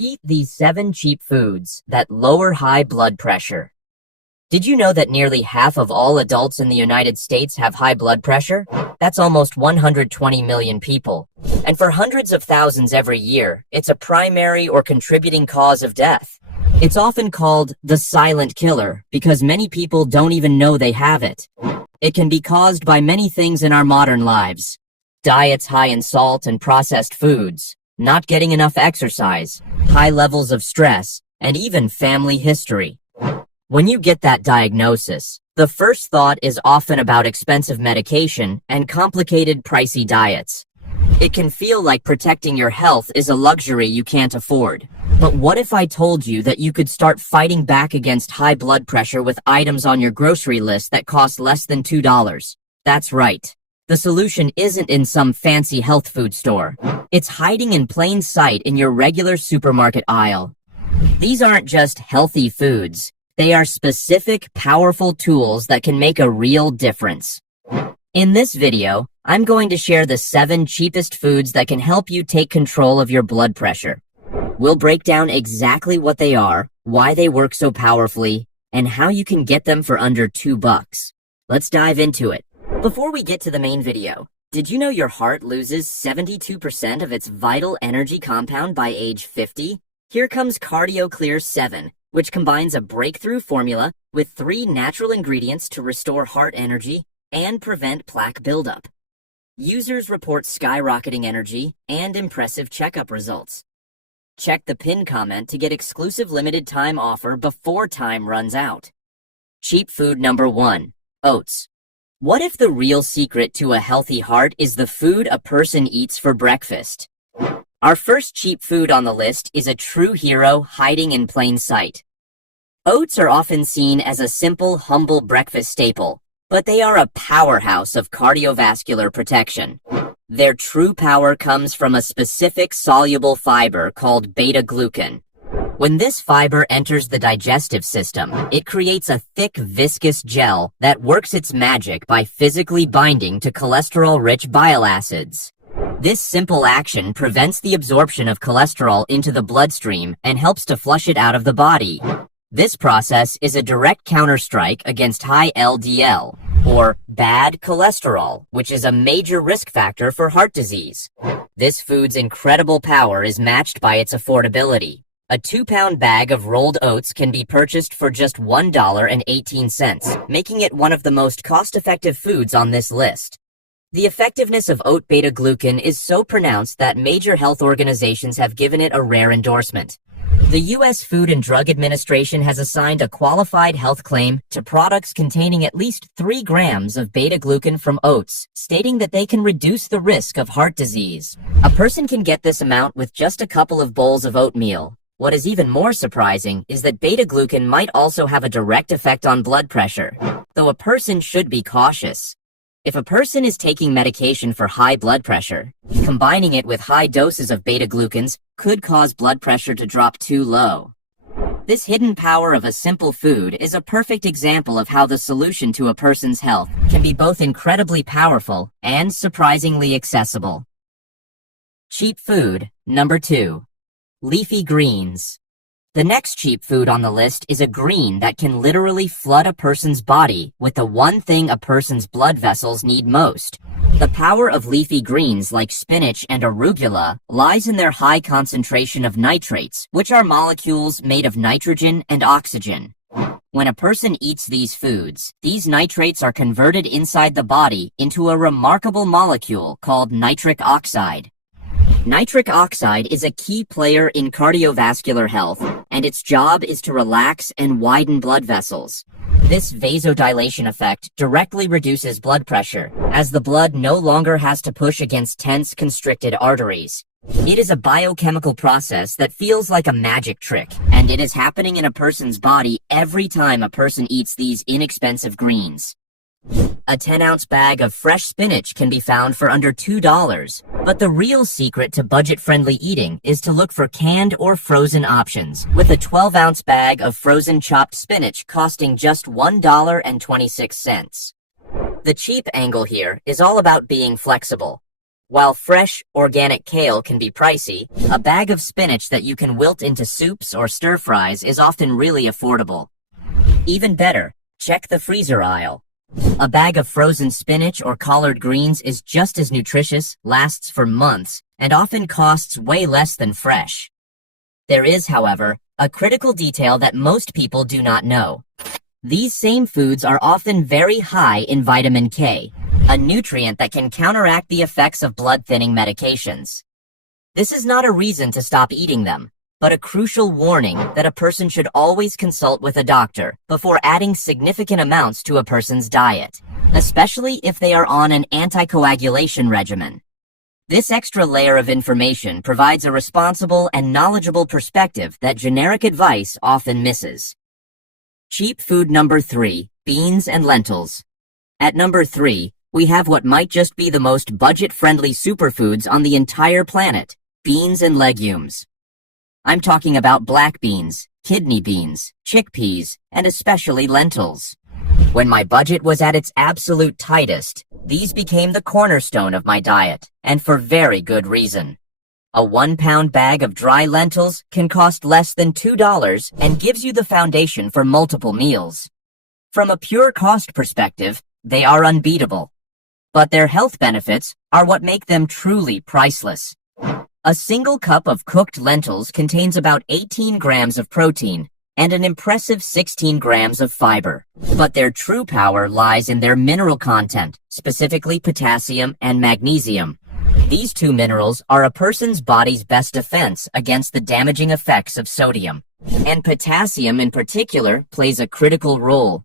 Eat these 7 cheap foods that lower high blood pressure. Did you know that nearly half of all adults in the United States have high blood pressure? That's almost 120 million people. And for hundreds of thousands every year, it's a primary or contributing cause of death. It's often called the silent killer because many people don't even know they have it. It can be caused by many things in our modern lives. Diets high in salt and processed foods, not getting enough exercise, high levels of stress, and even family history. When you get that diagnosis, the first thought is often about expensive medication and complicated, pricey diets. It can feel like protecting your health is a luxury you can't afford. But what if I told you that you could start fighting back against high blood pressure with items on your grocery list that cost less than $2? That's right. The solution isn't in some fancy health food store. It's hiding in plain sight in your regular supermarket aisle. These aren't just healthy foods. They are specific, powerful tools that can make a real difference. In this video, I'm going to share the 7 cheapest foods that can help you take control of your blood pressure. We'll break down exactly what they are, why they work so powerfully, and how you can get them for under $2. Let's dive into it. Before we get to the main video, did you know your heart loses 72% of its vital energy compound by age 50? Here comes Cardiologist 7, which combines a breakthrough formula with 3 natural ingredients to restore heart energy and prevent plaque buildup. Users report skyrocketing energy and impressive checkup results. Check the pinned comment to get exclusive limited time offer before time runs out. Cheap food number 1, oats. What if the real secret to a healthy heart is the food a person eats for breakfast? Our first cheap food on the list is a true hero hiding in plain sight. Oats are often seen as a simple, humble breakfast staple, but they are a powerhouse of cardiovascular protection. Their true power comes from a specific soluble fiber called beta-glucan. When this fiber enters the digestive system, it creates a thick, viscous gel that works its magic by physically binding to cholesterol-rich bile acids. This simple action prevents the absorption of cholesterol into the bloodstream and helps to flush it out of the body. This process is a direct counterstrike against high LDL, or bad cholesterol, which is a major risk factor for heart disease. This food's incredible power is matched by its affordability. A 2-pound bag of rolled oats can be purchased for just $1.18, making it one of the most cost-effective foods on this list. The effectiveness of oat beta-glucan is so pronounced that major health organizations have given it a rare endorsement. The U.S. Food and Drug Administration has assigned a qualified health claim to products containing at least 3 grams of beta-glucan from oats, stating that they can reduce the risk of heart disease. A person can get this amount with just a couple of bowls of oatmeal. What is even more surprising is that beta-glucan might also have a direct effect on blood pressure, though a person should be cautious. If a person is taking medication for high blood pressure, combining it with high doses of beta-glucans could cause blood pressure to drop too low. This hidden power of a simple food is a perfect example of how the solution to a person's health can be both incredibly powerful and surprisingly accessible. Cheap food number 2. Leafy greens. The next cheap food on the list is a green that can literally flood a person's body with the one thing a person's blood vessels need most. The power of leafy greens like spinach and arugula lies in their high concentration of nitrates, which are molecules made of nitrogen and oxygen. When a person eats these foods, these nitrates are converted inside the body into a remarkable molecule called nitric oxide. Nitric oxide is a key player in cardiovascular health, and its job is to relax and widen blood vessels. This vasodilation effect directly reduces blood pressure, as the blood no longer has to push against tense, constricted arteries. It is a biochemical process that feels like a magic trick, and it is happening in a person's body every time a person eats these inexpensive greens. A 10-ounce bag of fresh spinach can be found for under $2, but the real secret to budget-friendly eating is to look for canned or frozen options, with a 12-ounce bag of frozen chopped spinach costing just $1.26. The cheap angle here is all about being flexible. While fresh, organic kale can be pricey, a bag of spinach that you can wilt into soups or stir-fries is often really affordable. Even better, check the freezer aisle. A bag of frozen spinach or collard greens is just as nutritious, lasts for months, and often costs way less than fresh. There is, however, a critical detail that most people do not know. These same foods are often very high in vitamin K, a nutrient that can counteract the effects of blood-thinning medications. This is not a reason to stop eating them, but a crucial warning that a person should always consult with a doctor before adding significant amounts to a person's diet, especially if they are on an anticoagulation regimen. This extra layer of information provides a responsible and knowledgeable perspective that generic advice often misses. Cheap food number 3, beans and lentils. At number 3, we have what might just be the most budget-friendly superfoods on the entire planet, beans and legumes. I'm talking about black beans, kidney beans, chickpeas, and especially lentils. When my budget was at its absolute tightest, these became the cornerstone of my diet, and for very good reason. A 1-pound bag of dry lentils can cost less than $2 and gives you the foundation for multiple meals. From a pure cost perspective, they are unbeatable. But their health benefits are what make them truly priceless. A single cup of cooked lentils contains about 18 grams of protein and an impressive 16 grams of fiber. But their true power lies in their mineral content, specifically potassium and magnesium. These two minerals are a person's body's best defense against the damaging effects of sodium. And potassium in particular plays a critical role.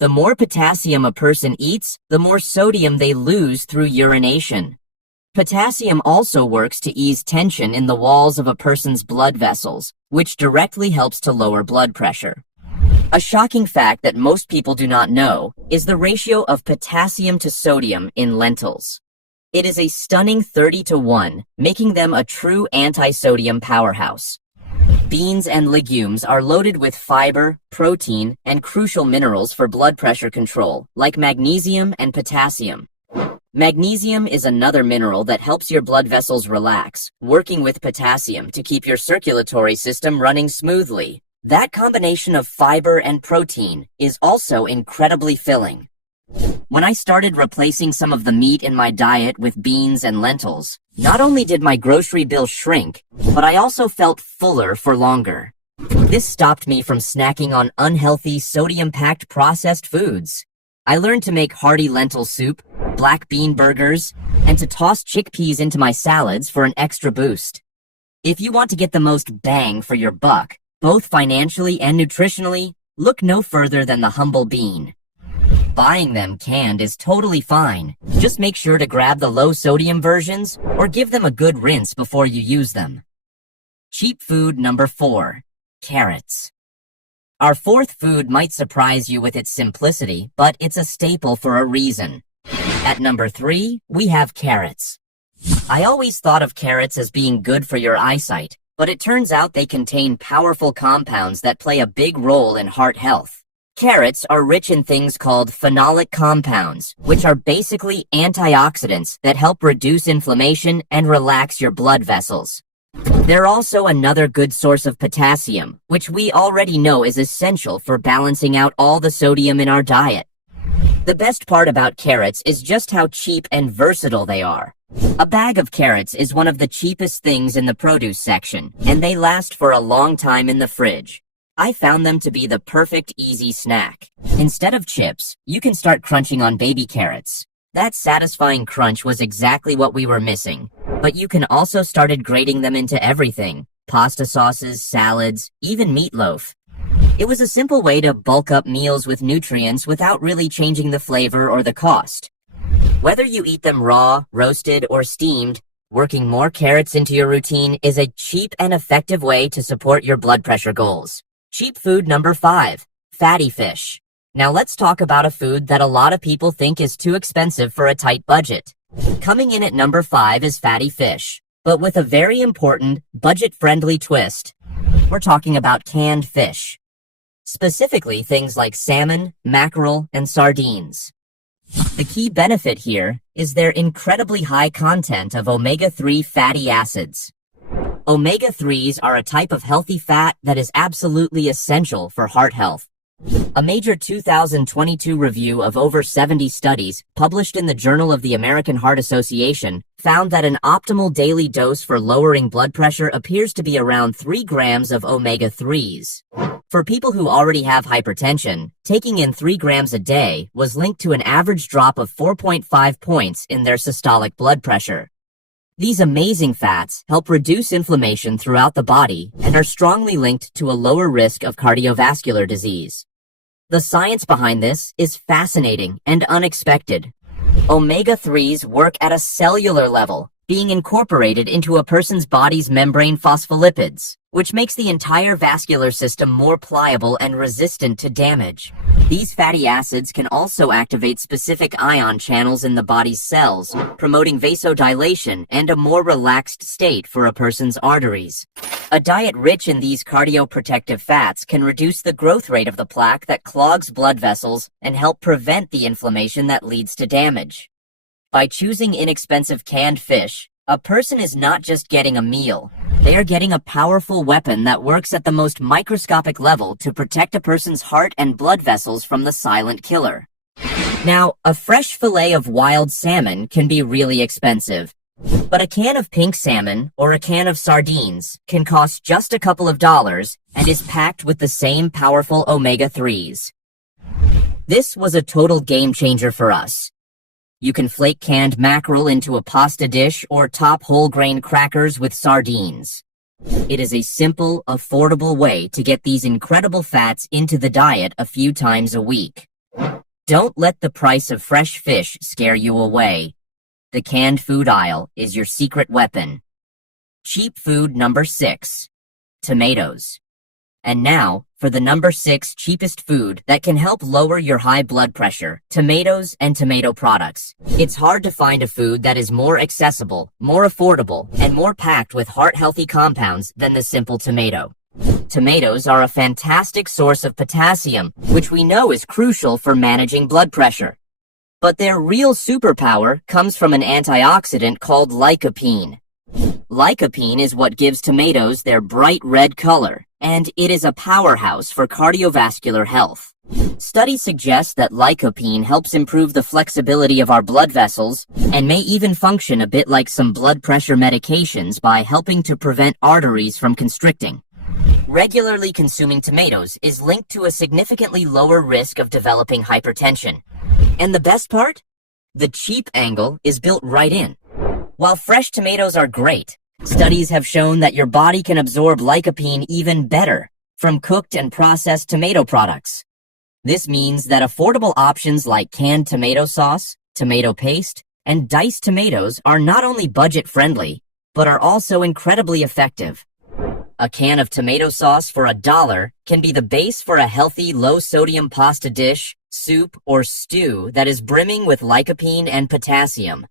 The more potassium a person eats, the more sodium they lose through urination. Potassium also works to ease tension in the walls of a person's blood vessels, which directly helps to lower blood pressure. A shocking fact that most people do not know is the ratio of potassium to sodium in lentils. It is a stunning 30-to-1, making them a true anti-sodium powerhouse. Beans and legumes are loaded with fiber, protein, and crucial minerals for blood pressure control, like magnesium and potassium. Magnesium is another mineral that helps your blood vessels relax, working with potassium to keep your circulatory system running smoothly. That combination of fiber and protein is also incredibly filling. When I started replacing some of the meat in my diet with beans and lentils, not only did my grocery bill shrink, but I also felt fuller for longer. This stopped me from snacking on unhealthy, sodium-packed processed foods. I learned to make hearty lentil soup, black bean burgers, and to toss chickpeas into my salads for an extra boost. If you want to get the most bang for your buck, both financially and nutritionally, look no further than the humble bean. Buying them canned is totally fine. Just make sure to grab the low-sodium versions or give them a good rinse before you use them. Cheap food number 4, carrots. Our fourth food might surprise you with its simplicity, but it's a staple for a reason. At number 3, we have carrots. I always thought of carrots as being good for your eyesight, but it turns out they contain powerful compounds that play a big role in heart health. Carrots are rich in things called phenolic compounds, which are basically antioxidants that help reduce inflammation and relax your blood vessels. They're also another good source of potassium, which we already know is essential for balancing out all the sodium in our diet. The best part about carrots is just how cheap and versatile they are. A bag of carrots is one of the cheapest things in the produce section, and they last for a long time in the fridge. I found them to be the perfect easy snack. Instead of chips, you can start crunching on baby carrots. That satisfying crunch was exactly what we were missing. But you can also start grating them into everything. Pasta sauces, salads, even meatloaf. It was a simple way to bulk up meals with nutrients without really changing the flavor or the cost. Whether you eat them raw, roasted, or steamed, working more carrots into your routine is a cheap and effective way to support your blood pressure goals. Cheap food number 5, fatty fish. Now let's talk about a food that a lot of people think is too expensive for a tight budget. Coming in at number 5 is fatty fish, but with a very important, budget-friendly twist. We're talking about canned fish. Specifically things like salmon, mackerel, and sardines. The key benefit here is their incredibly high content of omega-3 fatty acids. Omega-3s are a type of healthy fat that is absolutely essential for heart health. A major 2022 review of over 70 studies published in the Journal of the American Heart Association found that an optimal daily dose for lowering blood pressure appears to be around 3 grams of omega-3s. For people who already have hypertension, taking in 3 grams a day was linked to an average drop of 4.5 points in their systolic blood pressure. These amazing fats help reduce inflammation throughout the body and are strongly linked to a lower risk of cardiovascular disease. The science behind this is fascinating and unexpected. Omega-3s work at a cellular level, being incorporated into a person's body's membrane phospholipids, which makes the entire vascular system more pliable and resistant to damage. These fatty acids can also activate specific ion channels in the body's cells, promoting vasodilation and a more relaxed state for a person's arteries. A diet rich in these cardioprotective fats can reduce the growth rate of the plaque that clogs blood vessels and help prevent the inflammation that leads to damage. By choosing inexpensive canned fish, a person is not just getting a meal. They are getting a powerful weapon that works at the most microscopic level to protect a person's heart and blood vessels from the silent killer. Now, a fresh fillet of wild salmon can be really expensive, but a can of pink salmon or a can of sardines can cost just a couple of dollars and is packed with the same powerful omega-3s. This was a total game changer for us. You can flake canned mackerel into a pasta dish or top whole grain crackers with sardines. It is a simple, affordable way to get these incredible fats into the diet a few times a week. Don't let the price of fresh fish scare you away. The canned food aisle is your secret weapon. Cheap food number 6. Tomatoes. And now, for the number 6 cheapest food that can help lower your high blood pressure, tomatoes and tomato products. It's hard to find a food that is more accessible, more affordable, and more packed with heart-healthy compounds than the simple tomato. Tomatoes are a fantastic source of potassium, which we know is crucial for managing blood pressure. But their real superpower comes from an antioxidant called lycopene. Lycopene is what gives tomatoes their bright red color, and it is a powerhouse for cardiovascular health. Studies suggest that lycopene helps improve the flexibility of our blood vessels and may even function a bit like some blood pressure medications by helping to prevent arteries from constricting. Regularly consuming tomatoes is linked to a significantly lower risk of developing hypertension. And the best part? The cheap angle is built right in. While fresh tomatoes are great, studies have shown that your body can absorb lycopene even better from cooked and processed tomato products. This means that affordable options like canned tomato sauce, tomato paste, and diced tomatoes are not only budget-friendly, but are also incredibly effective. A can of tomato sauce for $1 can be the base for a healthy, low-sodium pasta dish, soup, or stew that is brimming with lycopene and potassium.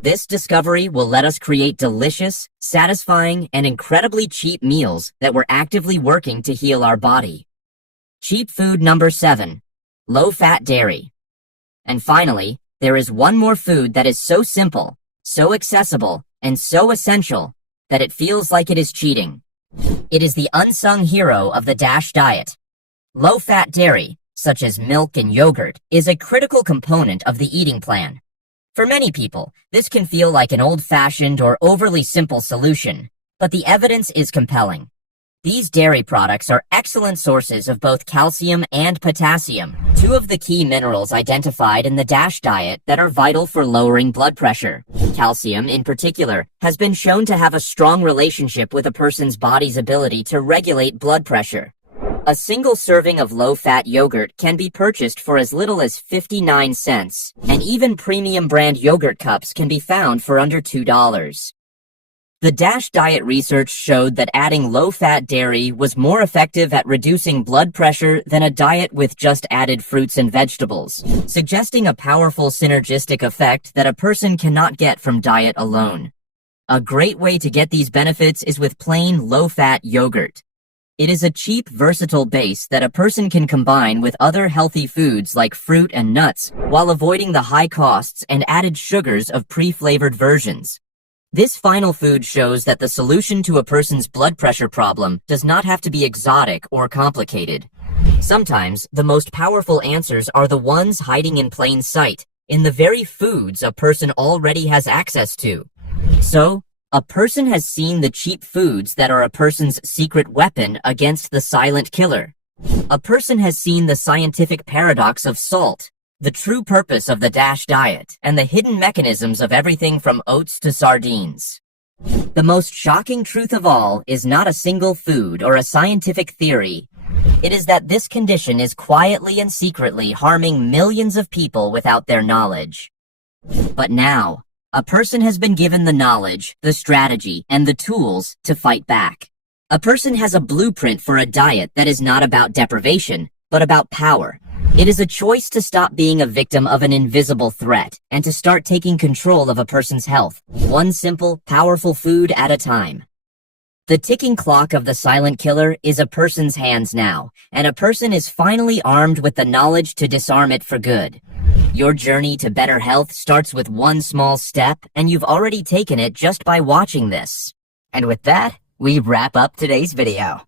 This discovery will let us create delicious, satisfying, and incredibly cheap meals that we're actively working to heal our body. Cheap food number 7. Low-fat dairy. And finally, there is one more food that is so simple, so accessible, and so essential that it feels like it is cheating. It is the unsung hero of the DASH diet. Low-fat dairy, such as milk and yogurt, is a critical component of the eating plan. For many people, this can feel like an old-fashioned or overly simple solution, but the evidence is compelling. These dairy products are excellent sources of both calcium and potassium, two of the key minerals identified in the DASH diet that are vital for lowering blood pressure. Calcium, in particular, has been shown to have a strong relationship with a person's body's ability to regulate blood pressure. A single serving of low-fat yogurt can be purchased for as little as 59 cents, and even premium brand yogurt cups can be found for under $2. The DASH diet research showed that adding low-fat dairy was more effective at reducing blood pressure than a diet with just added fruits and vegetables, suggesting a powerful synergistic effect that a person cannot get from diet alone. A great way to get these benefits is with plain low-fat yogurt. It is a cheap, versatile base that a person can combine with other healthy foods like fruit and nuts while avoiding the high costs and added sugars of pre-flavored versions. This final food shows that the solution to a person's blood pressure problem does not have to be exotic or complicated. Sometimes, the most powerful answers are the ones hiding in plain sight, in the very foods a person already has access to. So, a person has seen the cheap foods that are a person's secret weapon against the silent killer. A person has seen the scientific paradox of salt, the true purpose of the DASH diet, and the hidden mechanisms of everything from oats to sardines. The most shocking truth of all is not a single food or a scientific theory. It is that this condition is quietly and secretly harming millions of people without their knowledge. But now, a person has been given the knowledge, the strategy, and the tools to fight back. A person has a blueprint for a diet that is not about deprivation, but about power. It is a choice to stop being a victim of an invisible threat and to start taking control of a person's health, one simple, powerful food at a time. The ticking clock of the silent killer is a person's hands now, and a person is finally armed with the knowledge to disarm it for good. Your journey to better health starts with one small step, and you've already taken it just by watching this. And with that, we wrap up today's video.